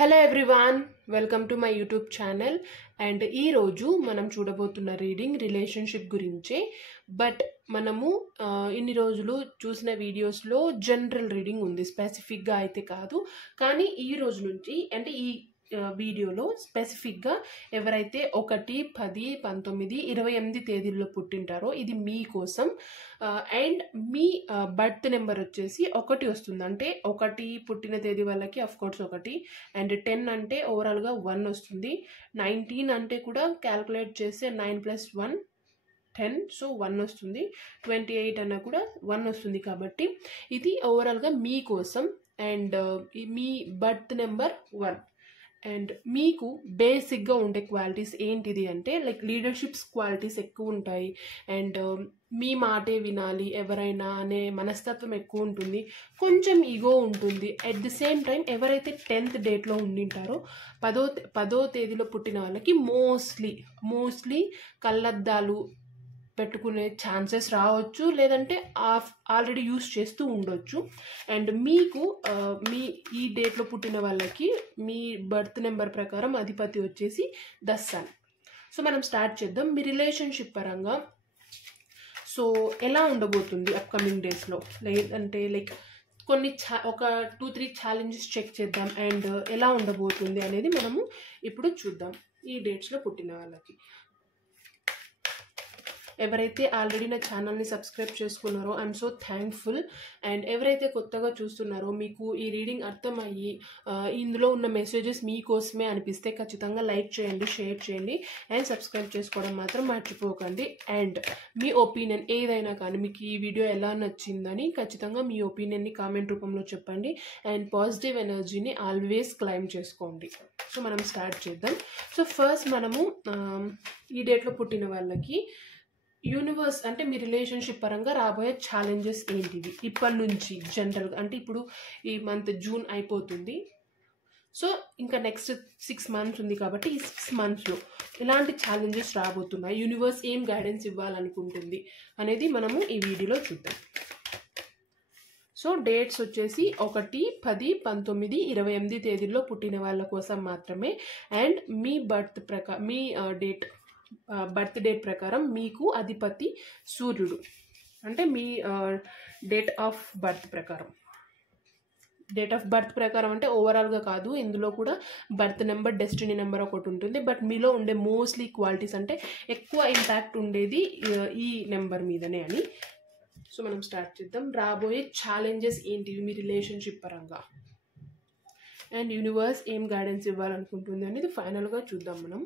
Hello everyone, welcome to my YouTube channel. And ఈరోజు మనం చూడబోతున్న reading relationship గురించే. But మనము ఇన్ని రోజులు చూసిన వీడియోస్లో జనరల్ రీడింగ్ ఉంది, స్పెసిఫిక్గా అయితే కాదు. కానీ ఈ రోజు నుంచి అంటే ఈ వీడియోలో స్పెసిఫిక్గా ఎవరైతే 1, 10, 19, 28 తేదీల్లో పుట్టింటారో ఇది మీకోసం. అండ్ మీ బర్త్ నెంబర్ వచ్చేసి 1 వస్తుంది. అంటే 1 పుట్టిన తేదీ వాళ్ళకి అఫ్కోర్స్ 1, అండ్ 10 అంటే ఓవరాల్గా 1 వస్తుంది. 19 అంటే కూడా క్యాల్కులేట్ చేస్తే 9 + 1 10, సో 1 వస్తుంది. 28 అన్న కూడా 1 వస్తుంది. కాబట్టి ఇది ఓవరాల్గా మీకోసం. And me birth number 1. And మీకు బేసిక్గా ఉండే క్వాలిటీస్ ఏంటిది అంటే లైక్ లీడర్షిప్స్ క్వాలిటీస్ ఎక్కువ ఉంటాయి. అండ్ మీ మాటే వినాలి ఎవరైనా అనే మనస్తత్వం ఎక్కువ ఉంటుంది. కొంచెం ఈగో ఉంటుంది. అట్ ది సేమ్ టైం ఎవరైతే 10th డేట్లో ఉండింటారో 10వ తేదీలో పుట్టిన వాళ్ళకి మోస్ట్లీ కళ్ళద్దాలు పెట్టుకునే ఛాన్సెస్ రావచ్చు, లేదంటే ఆల్రెడీ యూస్ చేస్తూ ఉండొచ్చు. అండ్ మీకు ఈ డేట్లో పుట్టిన వాళ్ళకి మీ బర్త్ నెంబర్ ప్రకారం అధిపతి వచ్చేసి ద సన్. సో మనం స్టార్ట్ చేద్దాం. మీ రిలేషన్షిప్ పరంగా సో ఎలా ఉండబోతుంది అప్కమింగ్ డేస్లో, లేదంటే లైక్ ఒక 2-3 ఛాలెంజెస్ చెక్ చేద్దాం. అండ్ ఎలా ఉండబోతుంది అనేది మనము ఇప్పుడు చూద్దాం. ఈ డేట్స్లో పుట్టిన వాళ్ళకి ఎవరైతే ఆల్రెడీ నా ఛానల్ని సబ్స్క్రైబ్ చేసుకున్నారో ఐఎమ్ సో థ్యాంక్ఫుల్. అండ్ ఎవరైతే కొత్తగా చూస్తున్నారో మీకు ఈ రీడింగ్ అర్థమయ్యి ఇందులో ఉన్న మెసేజెస్ మీకోసమే అనిపిస్తే ఖచ్చితంగా లైక్ చేయండి, షేర్ చేయండి, అండ్ సబ్స్క్రైబ్ చేసుకోవడం మాత్రం మర్చిపోకండి. అండ్ మీ ఒపీనియన్ ఏదైనా కానీ మీకు ఈ వీడియో ఎలా నచ్చిందని ఖచ్చితంగా మీ ఒపీనియన్ని కామెంట్ రూపంలో చెప్పండి. అండ్ పాజిటివ్ ఎనర్జీని ఆల్వేస్ క్లైమ్ చేసుకోండి. సో మనం స్టార్ట్ చేద్దాం. సో ఫస్ట్ మనము ఈ డేట్లో పుట్టిన వాళ్ళకి యూనివర్స్ అంటే మీ రిలేషన్షిప్ పరంగా రాబోయే ఛాలెంజెస్ ఏంటివి ఇప్పటి నుంచి జనరల్గా. అంటే ఇప్పుడు ఈ మంత్ జూన్ అయిపోతుంది, సో ఇంకా నెక్స్ట్ 6 months ఉంది. కాబట్టి ఈ 6 monthsలో ఎలాంటి ఛాలెంజెస్ రాబోతున్నాయి, యూనివర్స్ ఏం గైడెన్స్ ఇవ్వాలనుకుంటుంది అనేది మనము ఈ వీడియోలో చూద్దాం. సో డేట్స్ వచ్చేసి 1, 10, 19, 28 తేదీల్లో పుట్టిన వాళ్ళ కోసం మాత్రమే. అండ్ మీ బర్త్ డేట్ ప్రకారం మీకు అధిపతి సూర్యుడు. అంటే మీ డేట్ ఆఫ్ బర్త్ ప్రకారం అంటే ఓవరాల్గా కాదు, ఇందులో కూడా బర్త్ నెంబర్, డెస్టినీ నెంబర్ ఒకటి ఉంటుంది. బట్ మీలో ఉండే మోస్ట్లీ క్వాలిటీస్ అంటే ఎక్కువ ఇంపాక్ట్ ఉండేది ఈ నెంబర్ మీదనే అని. సో మనం స్టార్ట్ చేద్దాం. రాబోయే ఛాలెంజెస్ ఏంటివి మీ రిలేషన్షిప్ పరంగా, అండ్ యూనివర్స్ ఏం గైడెన్స్ ఇవ్వాలనుకుంటుంది అనేది ఫైనల్గా చూద్దాం మనం.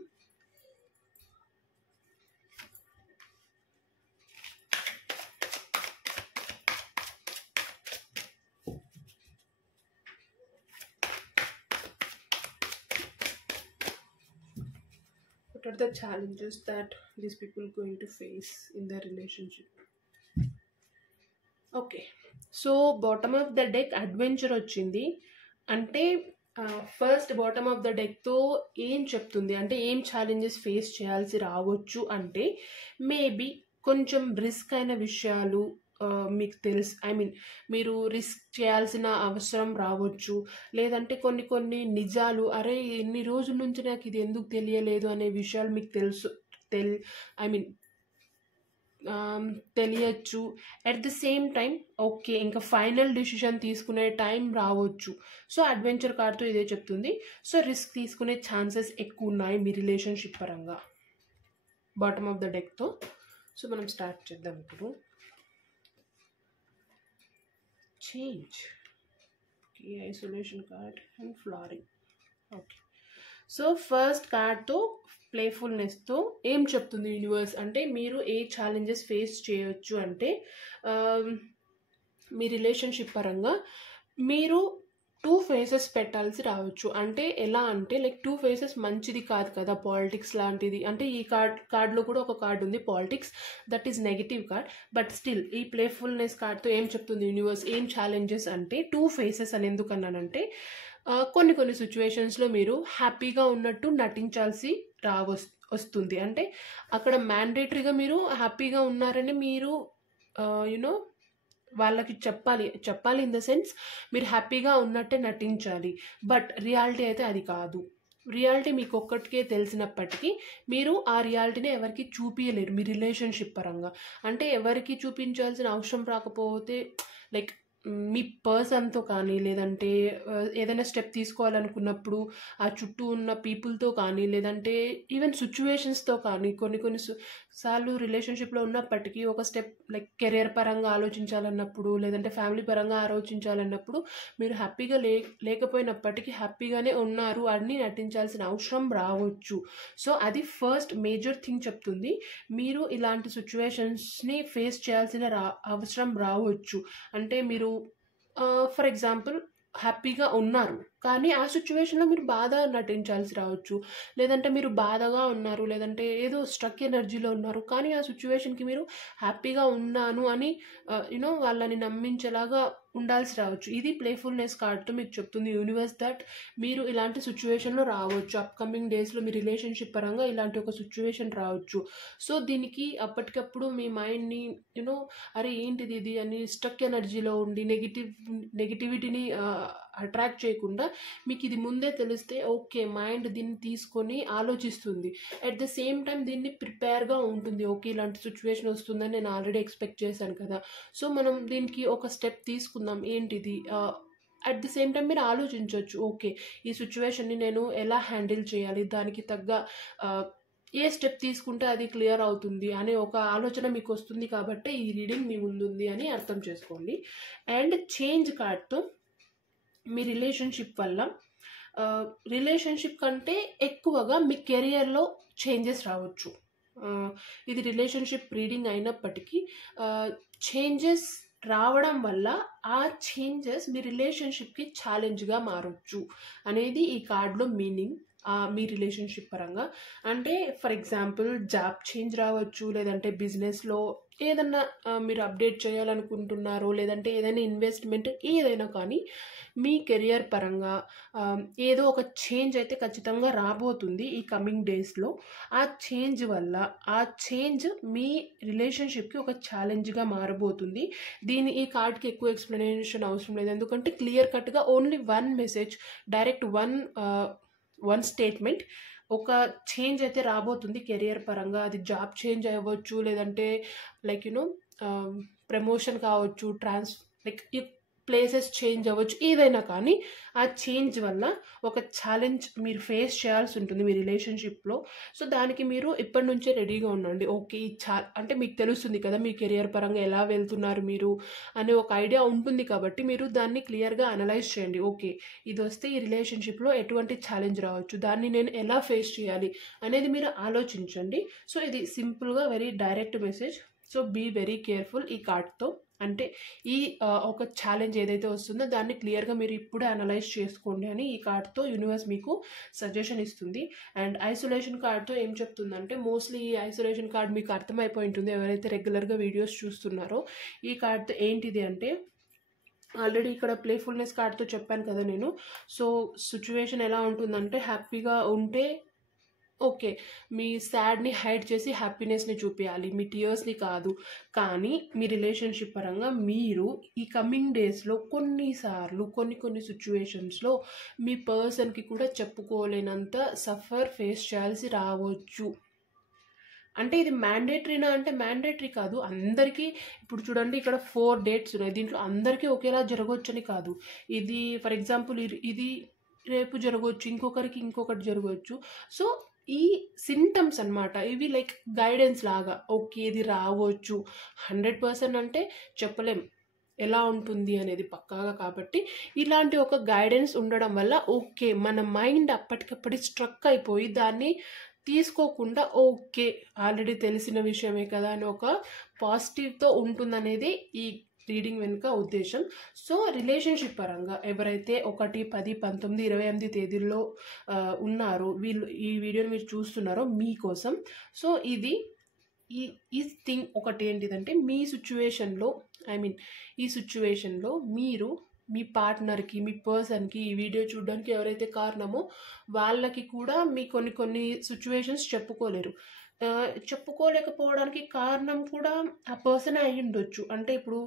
What are the challenges that these people are going to face in their relationship? Okay, so bottom of the deck adventure వచ్చింది. అంటే ఫస్ట్ బాటమ్ ఆఫ్ ద డెక్తో ఏం చెప్తుంది అంటే ఏం ఛాలెంజెస్ ఫేస్ చేయాల్సి రావచ్చు అంటే మేబీ కొంచెం రిస్క్ అయిన విషయాలు మీకు తెలుసు. మీరు రిస్క్ చేయాల్సిన అవసరం రావచ్చు, లేదంటే కొన్ని నిజాలు అరే ఎన్ని రోజుల నుంచి నాకు ఇది ఎందుకు తెలియలేదు అనే విషయాలు మీకు తెలియచ్చు. At the same time okay ఇంకా ఫైనల్ డిసిషన్ తీసుకునే టైం రావచ్చు. సో అడ్వెంచర్ కార్డ్తో ఇదే చెప్తుంది. సో రిస్క్ తీసుకునే ఛాన్సెస్ ఎక్కువ ఉన్నాయి మీ రిలేషన్షిప్ పరంగా బాటమ్ ఆఫ్ ద డెక్తో. సో మనం స్టార్ట్ చేద్దాం ఇప్పుడు. Change, isolation card and flaring. Okay, so first కార్డ్తో ప్లేఫుల్నెస్తో ఏం చెప్తుంది యూనివర్స్ అంటే మీరు ఏ ఛాలెంజెస్ ఫేస్ చేయొచ్చు అంటే మీ రిలేషన్షిప్ పరంగా మీరు 2 faces పెట్టాల్సి రావచ్చు. అంటే ఎలా అంటే లైక్ 2 faces మంచిది కాదు కదా, పాలిటిక్స్ లాంటిది. అంటే ఈ కార్డ్లో కూడా ఒక కార్డ్ ఉంది politics, that is negative card. But still ఈ ప్లేఫుల్నెస్ కార్డ్తో ఏం చెప్తుంది యూనివర్స్, ఏం ఛాలెంజెస్ అంటే 2 faces అని ఎందుకన్నానంటే కొన్ని సిచ్యువేషన్స్లో మీరు హ్యాపీగా ఉన్నట్టు నటించాల్సి వస్తుంది. అంటే అక్కడ మ్యాండేటరీగా మీరు హ్యాపీగా ఉన్నారని మీరు వాళ్ళకి చెప్పాలి ఇన్ ద సెన్స్ మీరు హ్యాపీగా ఉన్నట్టే నటించాలి. బట్ రియాలిటీ అయితే అది కాదు. రియాలిటీ మీకు ఒక్కటికే తెలిసినప్పటికీ మీరు ఆ రియాలిటీని ఎవరికి చూపించలేరు మీ రిలేషన్షిప్ పరంగా. అంటే ఎవరికి చూపించాల్సిన అవసరం రాకపోతే లైక్ మీ పర్సన్తో కానీ, లేదంటే ఏదైనా స్టెప్ తీసుకోవాలనుకున్నప్పుడు ఆ చుట్టూ ఉన్న పీపుల్తో కానీ, లేదంటే ఈవెన్ సిచ్యువేషన్స్తో కానీ, కొన్ని సార్లు రిలేషన్షిప్లో ఉన్నప్పటికీ ఒక స్టెప్ లైక్ కెరియర్ పరంగా ఆలోచించాలన్నప్పుడు, లేదంటే ఫ్యామిలీ పరంగా ఆలోచించాలన్నప్పుడు మీరు హ్యాపీగా లేకపోయినప్పటికీ హ్యాపీగానే ఉన్నారు అని నటించాల్సిన అవసరం రావచ్చు. సో అది ఫస్ట్ మేజర్ థింగ్ చెప్తుంది. మీరు ఇలాంటి సిచ్యువేషన్స్ని ఫేస్ చేయాల్సిన అవసరం రావచ్చు. అంటే మీరు ఫర్ ఎగ్జాంపుల్ హ్యాపీగా ఉన్నారు, కానీ ఆ సిచ్యువేషన్లో మీరు బాధ నటించాల్సి రావచ్చు. లేదంటే మీరు బాధగా ఉన్నారు, లేదంటే ఏదో స్ట్రక్ ఎనర్జీలో ఉన్నారు, కానీ ఆ సిచ్యువేషన్కి మీరు హ్యాపీగా ఉన్నాను అని వాళ్ళని నమ్మించేలాగా ఉండాల్సి రావచ్చు. ఇది ప్లేఫుల్నెస్ కార్డ్తో మీకు చెప్తుంది యూనివర్స్ దట్ మీరు ఇలాంటి సిచ్యువేషన్లో రావచ్చు. అప్కమింగ్ డేస్లో మీ రిలేషన్షిప్ పరంగా ఇలాంటి ఒక సిచ్యువేషన్ రావచ్చు. సో దీనికి అప్పటికప్పుడు మీ మైండ్ని అరే ఏంటిది ఇది అని స్ట్రక్ ఎనర్జీలో ఉండి నెగిటివిటీని అట్రాక్ట్ చేయకుండా మీకు ఇది ముందే తెలిస్తే ఓకే మైండ్ దీన్ని తీసుకొని ఆలోచిస్తుంది. అట్ ద సేమ్ టైం దీన్ని ప్రిపేర్గా ఉంటుంది. ఓకే ఇలాంటి సిచ్యువేషన్ వస్తుందని నేను ఆల్రెడీ ఎక్స్పెక్ట్ చేశాను కదా, సో మనం దీనికి ఒక స్టెప్ తీసుకుందాం ఏంటిది. అట్ ది సేమ్ టైం మీరు ఆలోచించవచ్చు, ఓకే ఈ సిచ్యువేషన్ని నేను ఎలా హ్యాండిల్ చేయాలి, దానికి తగ్గ ఏ స్టెప్ తీసుకుంటే అది క్లియర్ అవుతుంది అనే ఒక ఆలోచన మీకు వస్తుంది. కాబట్టి ఈ రీడింగ్ మీ ముందుంది అని అర్థం చేసుకోండి. అండ్ చేంజ్ కార్డ్తో మీ రిలేషన్షిప్ వల్ల రిలేషన్షిప్ కంటే ఎక్కువగా మీ కెరియర్లో చేంజెస్ రావచ్చు. ఇది రిలేషన్షిప్ రీడింగ్ అయినప్పటికీ చేంజెస్ రావడం వల్ల ఆ చేంజెస్ మీ రిలేషన్షిప్కి ఛాలెంజ్గా మారవచ్చు అనేది ఈ కార్డులో మీనింగ్. మీ రిలేషన్షిప్ పరంగా అంటే ఫర్ ఎగ్జాంపుల్ జాబ్ చేంజ్ రావచ్చు, లేదంటే బిజినెస్లో ఏదన్నా మీరు అప్డేట్ చేయాలనుకుంటున్నారో, లేదంటే ఏదైనా ఇన్వెస్ట్మెంట్ ఏదైనా కానీ మీ కెరియర్ పరంగా ఏదో ఒక చేంజ్ అయితే ఖచ్చితంగా రాబోతుంది ఈ కమింగ్ డేస్లో. ఆ చేంజ్ వల్ల ఆ చేంజ్ మీ రిలేషన్షిప్కి ఒక ఛాలెంజ్గా మారబోతుంది. ఈ కార్డ్కి ఎక్కువ ఎక్స్ప్లెనేషన్ అవసరం లేదు, ఎందుకంటే క్లియర్ కట్గా only one message, direct one statement, ఒక చేంజ్ అయితే రాబోతుంది కెరియర్ పరంగా. అది జాబ్ చేంజ్ అవ్వచ్చు, లేదంటే లైక్ ప్రమోషన్ కావచ్చు, లైక్ ప్లేసెస్ చేంజ్ అవ్వచ్చు, ఏదైనా కానీ ఆ చేంజ్ వల్ల ఒక ఛాలెంజ్ మీరు ఫేస్ చేయాల్సి ఉంటుంది మీ రిలేషన్షిప్లో. సో దానికి మీరు ఇప్పటి నుంచే రెడీగా ఉండండి. ఓకే అంటే మీకు తెలుస్తుంది కదా మీ కెరియర్ పరంగా ఎలా వెళ్తున్నారు మీరు అనే ఒక ఐడియా ఉంటుంది, కాబట్టి మీరు దాన్ని క్లియర్గా అనలైజ్ చేయండి. ఓకే ఇది వస్తే ఈ రిలేషన్షిప్లో ఎటువంటి ఛాలెంజ్ రావచ్చు, దాన్ని నేను ఎలా ఫేస్ చేయాలి అనేది మీరు ఆలోచించండి. సో ఇది సింపుల్గా very direct message. So be very careful ఈ కార్డ్తో. అంటే ఈ ఒక ఛాలెంజ్ ఏదైతే వస్తుందో దాన్ని క్లియర్గా మీరు ఇప్పుడే అనలైజ్ చేసుకోండి అని ఈ కార్డ్తో యూనివర్స్ మీకు సజెషన్ ఇస్తుంది. అండ్ ఐసోలేషన్ కార్డ్తో ఏం చెప్తుందంటే, మోస్ట్లీ ఈ ఐసోలేషన్ కార్డ్ మీకు అర్థమైపోయి ఉంటుంది ఎవరైతే రెగ్యులర్గా వీడియోస్ చూస్తున్నారో. ఈ కార్డ్తో ఏంటిది అంటే, ఆల్రెడీ ఇక్కడ ప్లేఫుల్నెస్ కార్డ్తో చెప్పాను కదా నేను. సో సిచ్యువేషన్ ఎలా ఉంటుందంటే, హ్యాపీగా ఉంటే ఓకే మీ సాడ్ని హైడ్ చేసి హ్యాపీనెస్ని చూపించాలి, మీ టీయర్స్ని కాదు. కానీ మీ రిలేషన్షిప్ పరంగా మీరు ఈ కమింగ్ డేస్లో కొన్నిసార్లు కొన్ని సిచ్యువేషన్స్లో మీ పర్సన్కి కూడా చెప్పుకోలేనంత సఫర్ ఫేస్ చేయాల్సి రావచ్చు. అంటే ఇది మ్యాండేటరీనా అంటే మ్యాండేటరీ కాదు అందరికీ. ఇప్పుడు చూడండి ఇక్కడ 4 డేట్స్ ఉన్నాయి, దీంట్లో అందరికీ ఒకేలా జరగవచ్చని కాదు. ఇది ఫర్ ఎగ్జాంపుల్ ఇది రేపు జరగవచ్చు, ఇంకొకరికి ఇంకొకటి జరగవచ్చు. సో ఈ సింటమ్స్ అన్నమాట, ఇవి లైక్ గైడెన్స్ లాగా. ఓకే ఇది రావచ్చు, 100% అంటే చెప్పలేం ఎలా ఉంటుంది అనేది పక్కాగా. కాబట్టి ఇలాంటి ఒక గైడెన్స్ ఉండడం వల్ల ఓకే మన మైండ్ అప్పటికప్పటి స్ట్రక్ అయిపోయి దాన్ని తీసుకోకుండా ఓకే ఆల్రెడీ తెలిసిన విషయమే కదా అని ఒక పాజిటివ్తో ఉంటుందనేది ఈ రీడింగ్ వెనుక ఉద్దేశం. సో రిలేషన్షిప్ పరంగా ఎవరైతే 1, 10, 19, 28 తేదీల్లో ఉన్నారో, వీళ్ళు ఈ వీడియోని మీరు చూస్తున్నారో మీకోసం. సో ఇది ఈ థింగ్ ఒకటి ఏంటిదంటే, మీ సిచ్యువేషన్లో ఈ సిచ్యువేషన్లో మీరు మీ పార్ట్నర్కి, మీ పర్సన్కి ఈ వీడియో చూడడానికి ఎవరైతే కారణమో వాళ్ళకి కూడా మీ కొన్ని సిచ్యువేషన్స్ చెప్పుకోలేకపోవడానికి కారణం కూడా ఆ పర్సన్ అయి ఉండొచ్చు. అంటే ఇప్పుడు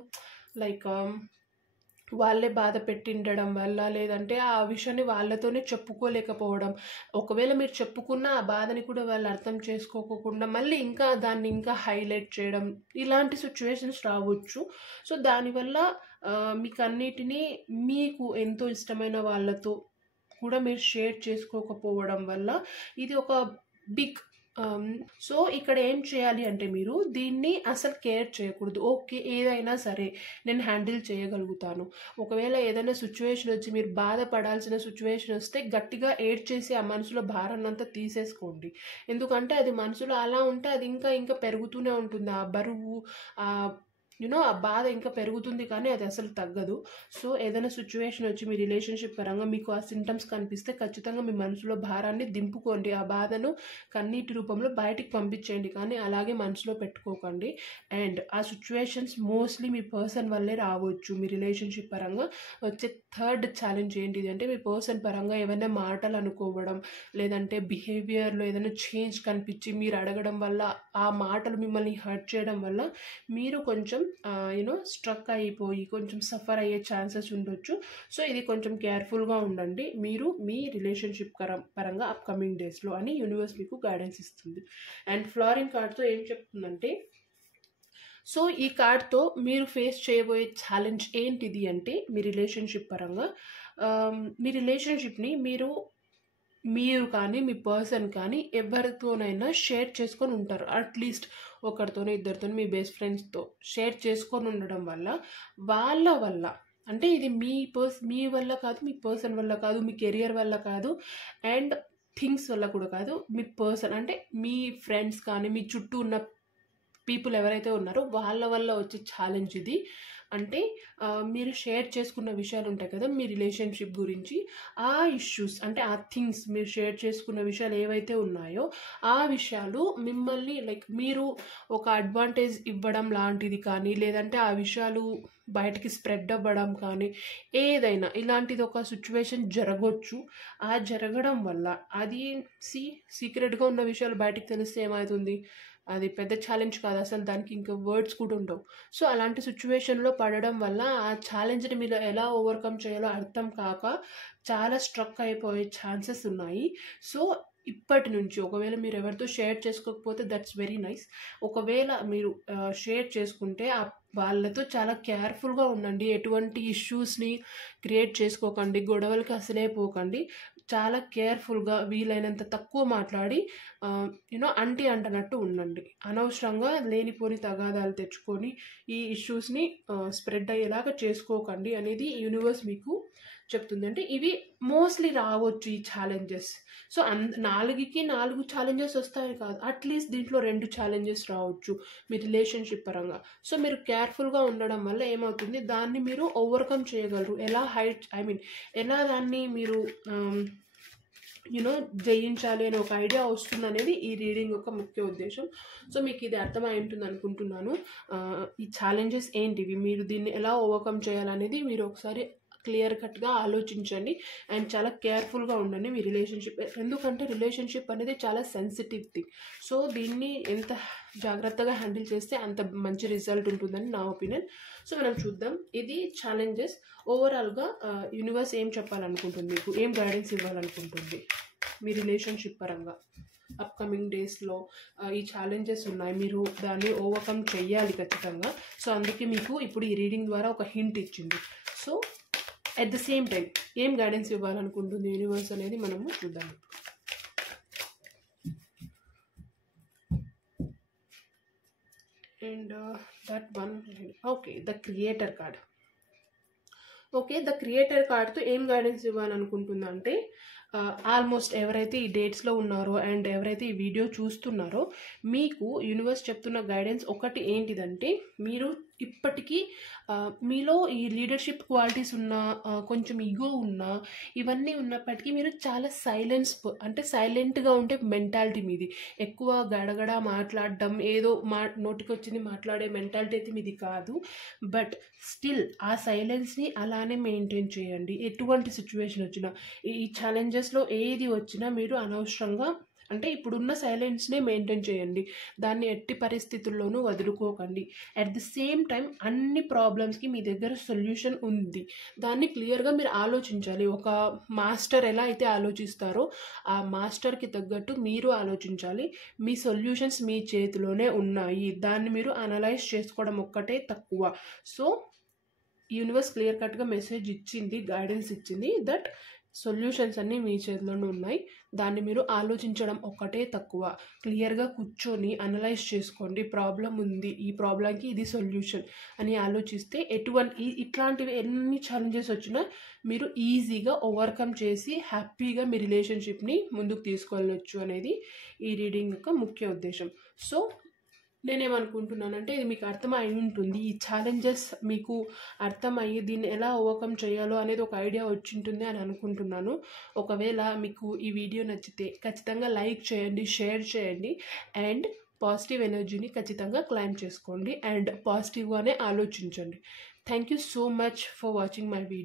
లైక్ వాళ్ళే బాధ పెట్టిండడం వల్ల, లేదంటే ఆ విషయాన్ని వాళ్ళతోనే చెప్పుకోలేకపోవడం, ఒకవేళ మీరు చెప్పుకున్న ఆ బాధని కూడా వాళ్ళు అర్థం చేసుకోకుండా మళ్ళీ ఇంకా దాన్ని ఇంకా హైలైట్ చేయడం, ఇలాంటి సిచ్యువేషన్స్ రావచ్చు. సో దానివల్ల మీకు అన్నిటినీ మీకు ఎంతో ఇష్టమైన వాళ్ళతో కూడా మీరు షేర్ చేసుకోకపోవడం వల్ల ఇది ఒక బిగ్ సో ఇక్కడ ఏం చేయాలి అంటే మీరు దీన్ని అసలు కేర్ చేయకూడదు. ఓకే, ఏదైనా సరే నేను హ్యాండిల్ చేయగలుగుతాను. ఒకవేళ ఏదైనా సిచ్యువేషన్ వచ్చి మీరు బాధపడాల్సిన సిచ్యువేషన్ వస్తే గట్టిగా ఏడ్చేసి ఆ మనసులో భారాన్నంతా తీసేసుకోండి. ఎందుకంటే అది మనసులో అలా ఉంటే అది ఇంకా ఇంకా పెరుగుతూనే ఉంటుంది. ఆ బరువు, ఆ ఆ బాధ ఇంకా పెరుగుతుంది, కానీ అది అసలు తగ్గదు. సో ఏదైనా సిచ్యువేషన్ వచ్చి మీ రిలేషన్షిప్ పరంగా మీకు ఆ సింటమ్స్ కనిపిస్తే ఖచ్చితంగా మీ మనసులో భారాన్ని దింపుకోండి. ఆ బాధను కన్నీటి రూపంలో బయటికి పంపించేయండి, కానీ అలాగే మనసులో పెట్టుకోకండి. అండ్ ఆ సిచ్యువేషన్స్ మోస్ట్లీ మీ పర్సన్ వల్లే రావచ్చు. మీ రిలేషన్షిప్ పరంగా వచ్చే థర్డ్ ఛాలెంజ్ ఏంటిది అంటే మీ పర్సన్ పరంగా ఏమైనా మాటలు అనుకోవడం, లేదంటే బిహేవియర్లో ఏదైనా చేంజ్ కనిపించి మీరు అడగడం వల్ల ఆ మాటలు మిమ్మల్ని హర్ట్ చేయడం వల్ల మీరు కొంచెం స్ట్రక్ అయిపోయి కొంచెం సఫర్ అయ్యే ఛాన్సెస్ ఉండొచ్చు. సో ఇది కొంచెం కేర్ఫుల్గా ఉండండి మీరు మీ రిలేషన్షిప్ పరంగా అప్కమింగ్ డేస్లో అని యూనివర్స్ మీకు గైడెన్స్ ఇస్తుంది. అండ్ ఫ్లోరిన్ కార్డ్తో ఏం చెప్తుందంటే, సో ఈ కార్డ్తో మీరు ఫేస్ చేయబోయే ఛాలెంజ్ ఏంటిది అంటే మీ రిలేషన్షిప్ పరంగా మీ రిలేషన్షిప్ని మీరు కానీ మీ పర్సన్ కానీ ఎవరితోనైనా షేర్ చేసుకొని ఉంటారు. అట్లీస్ట్ ఒకరితోనే ఇద్దరితో మీ బెస్ట్ ఫ్రెండ్స్తో షేర్ చేసుకొని ఉండడం వల్ల వాళ్ళ వల్ల, అంటే ఇది మీ వల్ల కాదు, మీ పర్సన్ వల్ల కాదు, మీ కెరియర్ వల్ల కాదు, అండ్ థింగ్స్ వల్ల కూడా కాదు, మీ పర్సన్ అంటే మీ ఫ్రెండ్స్ కానీ మీ చుట్టూ ఉన్న పీపుల్ ఎవరైతే ఉన్నారో వాళ్ళ వల్ల వచ్చే ఛాలెంజ్ ఇది. అంటే మీరు షేర్ చేసుకున్న విషయాలు ఉంటాయి కదా మీ రిలేషన్షిప్ గురించి, ఆ ఇష్యూస్ అంటే ఆ థింగ్స్ మీరు షేర్ చేసుకున్న విషయాలు ఏవైతే ఉన్నాయో ఆ విషయాలు మిమ్మల్ని లైక్ మీరు ఒక అడ్వాంటేజ్ ఇవ్వడం లాంటిది కానీ, లేదంటే ఆ విషయాలు బయటికి స్ప్రెడ్ అవ్వడం కానీ, ఏదైనా ఇలాంటిది ఒక సిచ్యువేషన్ జరగవచ్చు. ఆ జరగడం వల్ల అది సీక్రెట్గా ఉన్న విషయాలు బయటికి తెలిస్తే ఏమవుతుంది, అది పెద్ద ఛాలెంజ్ కాదు, అసలు దానికి ఇంకా వర్డ్స్ కూడా ఉండవు. సో అలాంటి సిచ్యువేషన్లో పడడం వల్ల ఆ ఛాలెంజ్ని మీరు ఎలా ఓవర్కమ్ చేయాలో అర్థం కాక చాలా స్ట్రక్ అయిపోయే ఛాన్సెస్ ఉన్నాయి. సో ఇప్పటి నుంచి ఒకవేళ మీరు ఎవరితో షేర్ చేసుకోకపోతే దట్స్ వెరీ నైస్. ఒకవేళ మీరు షేర్ చేసుకుంటే వాళ్ళతో చాలా కేర్ఫుల్గా ఉండండి. ఎటువంటి ఇష్యూస్ని క్రియేట్ చేసుకోకండి, గొడవలకి అసలే పోకండి. చాలా కేర్ఫుల్గా వీలైనంత తక్కువ మాట్లాడి అంటనట్టు ఉండండి. అనవసరంగా లేనిపోని తగాదాలు తెచ్చుకొని ఈ ఇష్యూస్ని స్ప్రెడ్ అయ్యేలాగా చేసుకోకండి అనేది యూనివర్స్ మీకు చెప్తుంది. అంటే ఇవి మోస్ట్లీ రావచ్చు ఈ ఛాలెంజెస్. సో 4 ఛాలెంజెస్ వస్తాయి కాదు, అట్లీస్ట్ దీంట్లో 2 ఛాలెంజెస్ రావచ్చు మీ రిలేషన్షిప్ పరంగా. సో మీరు కేర్ఫుల్గా ఉండడం వల్ల ఏమవుతుంది, దాన్ని మీరు ఓవర్కమ్ చేయగలరు. ఎలా దాన్ని మీరు జయించాలి అనే ఒక ఐడియా వస్తుంది అనేది ఈ రీడింగ్ యొక్క ముఖ్య ఉద్దేశం. సో మీకు ఇది అర్థమై ఉంటుంది అనుకుంటున్నాను. ఈ ఛాలెంజెస్ ఏంటివి, మీరు దీన్ని ఎలా ఓవర్కమ్ చేయాలనేది మీరు ఒకసారి క్లియర్ కట్గా ఆలోచించండి. అండ్ చాలా కేర్ఫుల్గా ఉండండి మీ రిలేషన్షిప్, ఎందుకంటే రిలేషన్షిప్ అనేది చాలా సెన్సిటివ్ థింగ్. సో దీన్ని ఎంత జాగ్రత్తగా హ్యాండిల్ చేస్తే అంత మంచి రిజల్ట్ ఉంటుందని నా ఒపీనియన్. సో మనం చూద్దాం ఇది ఛాలెంజెస్ ఓవరాల్గా యూనివర్స్ ఏం చెప్పాలనుకుంటుంది, మీకు ఏం గైడెన్స్ ఇవ్వాలనుకుంటుంది మీ రిలేషన్షిప్ పరంగా. అప్కమింగ్ డేస్లో ఈ ఛాలెంజెస్ ఉన్నాయి, మీరు దాన్ని ఓవర్కమ్ చెయ్యాలి ఖచ్చితంగా. సో అందుకే మీకు ఇప్పుడు ఈ రీడింగ్ ద్వారా ఒక హింట్ ఇచ్చింది. So at the same time ఏం గైడెన్స్ ఇవ్వాలనుకుంటుంది యూనివర్స్ అనేది మనము చూద్దాం. And that one okay the creator card. Okay the creator కార్డ్తో ఏం గైడెన్స్ ఇవ్వాలనుకుంటుందంటే, ఆల్మోస్ట్ ఎవరైతే ఈ డేట్స్లో ఉన్నారో అండ్ ఎవరైతే ఈ వీడియో చూస్తున్నారో మీకు యూనివర్స్ చెప్తున్న గైడెన్స్ ఒకటి ఏంటిదంటే, మీరు ఇప్పటికీ మీలో ఈ లీడర్షిప్ క్వాలిటీస్ ఉన్న, కొంచెం ఈగో ఉన్న, ఇవన్నీ ఉన్నప్పటికీ మీరు చాలా సైలెంట్గా ఉంటే మెంటాలిటీ మీది. ఎక్కువ గడగడ మాట్లాడడం, ఏదో నోటికి వచ్చింది మాట్లాడే మెంటాలిటీ అయితే మీది కాదు. బట్ స్టిల్ ఆ సైలెన్స్ని అలానే మెయింటైన్ చేయండి. ఎటువంటి సిచ్యువేషన్ వచ్చినా, ఈ ఛాలెంజెస్లో ఏది వచ్చినా మీరు అనవసరంగా అంటే ఇప్పుడున్న సైలెన్స్నే మెయింటైన్ చేయండి, దాన్ని ఎట్టి పరిస్థితుల్లోనూ వదులుకోకండి. అట్ ది సేమ్ టైం అన్ని ప్రాబ్లమ్స్కి మీ దగ్గర సొల్యూషన్ ఉంది, దాన్ని క్లియర్గా మీరు ఆలోచించాలి. ఒక మాస్టర్ ఎలా అయితే ఆలోచిస్తారో ఆ మాస్టర్కి తగ్గట్టు మీరు ఆలోచించాలి. మీ సొల్యూషన్స్ మీ చేతిలోనే ఉన్నాయి, దాన్ని మీరు అనలైజ్ చేసుకోవడం ఒక్కటే తక్కువ. సో యూనివర్స్ క్లియర్ కట్గా మెసేజ్ ఇచ్చింది, గైడెన్స్ ఇచ్చింది దట్ సొల్యూషన్స్ అన్నీ మీ చేతిలోనే ఉన్నాయి, దాన్ని మీరు ఆలోచించడం ఒక్కటే తక్కువ. క్లియర్గా కూర్చొని అనలైజ్ చేసుకోండి, ప్రాబ్లం ఉంది, ఈ ప్రాబ్లంకి ఇది సొల్యూషన్ అని ఆలోచిస్తే ఇట్లాంటివి ఎన్ని ఛాలెంజెస్ వచ్చినా మీరు ఈజీగా ఓవర్కమ్ చేసి హ్యాపీగా మీ రిలేషన్షిప్ని ముందుకు తీసుకెళ్ళొచ్చు అనేది ఈ రీడింగ్ యొక్క ముఖ్య ఉద్దేశం. సో నేనేమనుకుంటున్నానంటే ఇది మీకు అర్థమై ఉంటుంది, ఈ ఛాలెంజెస్ మీకు అర్థమయ్యి దీన్ని ఎలా ఓవర్కమ్ చేయాలో అనేది ఒక ఐడియా వచ్చింటుంది అని అనుకుంటున్నాను. ఒకవేళ మీకు ఈ వీడియో నచ్చితే ఖచ్చితంగా లైక్ చేయండి, షేర్ చేయండి అండ్ పాజిటివ్ ఎనర్జీని ఖచ్చితంగా క్లైమ్ చేసుకోండి అండ్ పాజిటివ్గానే ఆలోచించండి. Thank you so much for watching my video.